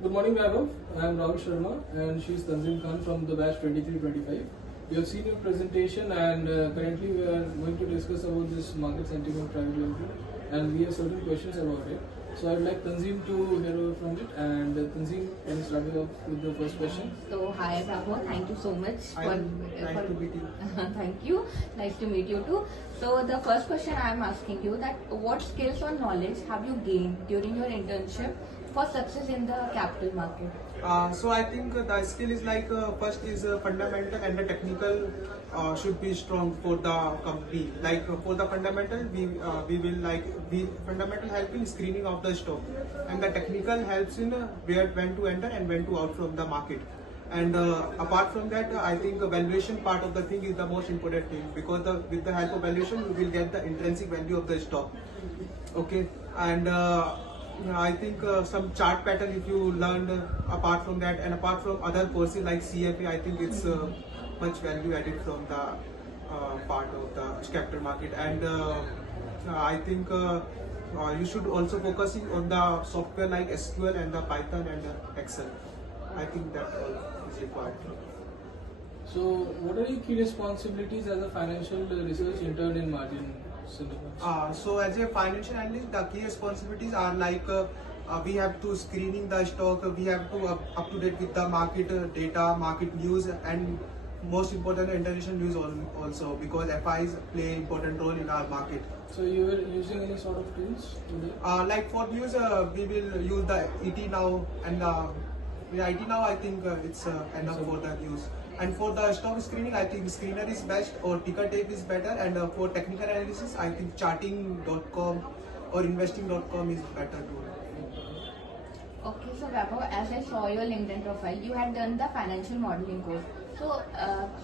Good morning, Vaibhav. I am Rahul Sharma and she is Tanzim Khan from the batch 23-25. We have seen your presentation and currently we are going to discuss about this market sentiment private limited and we have certain questions about it. So I would like Tanzim to hear from it and Tanzim, can you start with the first question? So hi Vaibhav, thank you so much. Nice to meet you. Thank you. Nice to meet you too. So the first question I am asking you that what skills or knowledge have you gained during your internship for success in the capital market? So I think the skill is like first is fundamental and the technical should be strong for the company. Like for the fundamental, we will fundamental help in screening of the stock, and the technical helps in when to enter and when to out from the market. And apart from that, I think the valuation part of the thing is the most important thing, because with the help of valuation, we will get the intrinsic value of the stock. Okay, and I think some chart pattern if you learned apart from that, and apart from other courses like CFA, I think it's much value added from the part of the capital market. And I think you should also focusing on the software like SQL and the Python and Excel. I think that is required. So what are your key responsibilities as a financial research intern in Margin Cinema? So as a financial analyst, the key responsibilities are like we have to screening the stock, we have to up to date with the market data, market news, and most important international news also, because FIs play important role in our market. So you were using any sort of tools? Like for news, we will use the ET Now, and IT Now I think it's enough for the news. And for the stock screening, I think Screener is best or Ticker Tape is better. And for technical analysis, I think charting.com or investing.com is better too. Okay, so Vaibhav, as I saw your LinkedIn profile, you had done the financial modeling course. So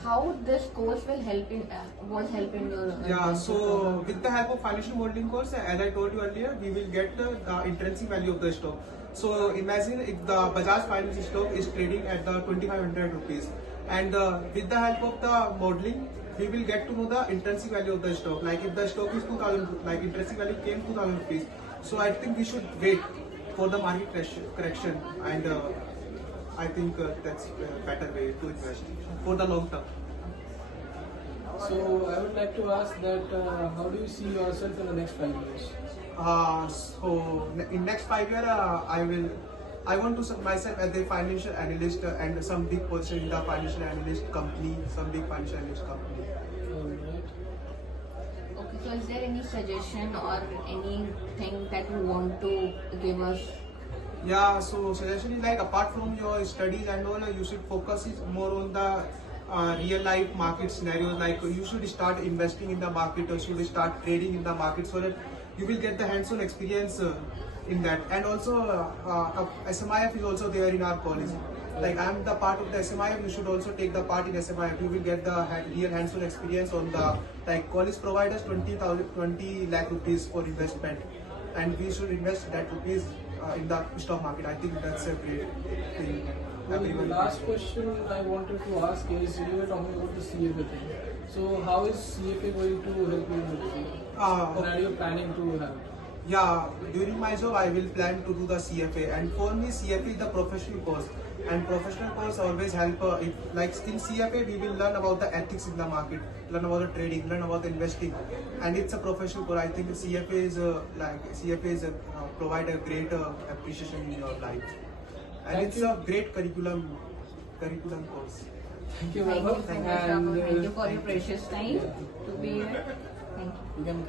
how this course will help in was helping your so with the help of financial modeling course, as I told you earlier, we will get the intrinsic value of the stock. So imagine if the Bajaj Finance stock is trading at the 2500 rupees, and with the help of the modeling, we will get to know the intrinsic value of the stock. Like if the stock is 2000, like intrinsic value came 2000 rupees. So I think we should wait for the market correction, and I think that's a better way to invest for the long term. So I would like to ask that how do you see yourself in the next 5 years? So in next 5 years, I want to set myself as a financial analyst and some big position in the financial analyst company, some big financial analyst company. Alright. Okay, so is there any suggestion or anything that you want to give us? Yeah, so suggestion is like apart from your studies and all, you should focus more on the real life market scenarios. Like you should start investing in the market or should start trading in the market, so that you will get the hands-on experience in that. And also SMIF is also there in our college. Like I am the part of the SMIF, you should also take the part in SMIF. You will get the real hands-on experience on the, like college provides 20 lakh rupees for investment, and we should invest that rupees in the stock market. I think that's a great thing. The last question I wanted to ask is, you were talking about the CFA thing. So how is CFA going to help you in the future? Or are you planning to have it? Yeah, during my job I will plan to do the CFA, and for me CFA is the professional course, and professional course always help. Like in CFA we will learn about the ethics in the market, learn about the trading, learn about the investing, and it's a professional course. I think CFA is provide a great appreciation in your life, and it's a great curriculum course. Thank you, Thank you Vaibhav. so much, Vaibhav. Thank you for your precious time to be here. Thank you. You can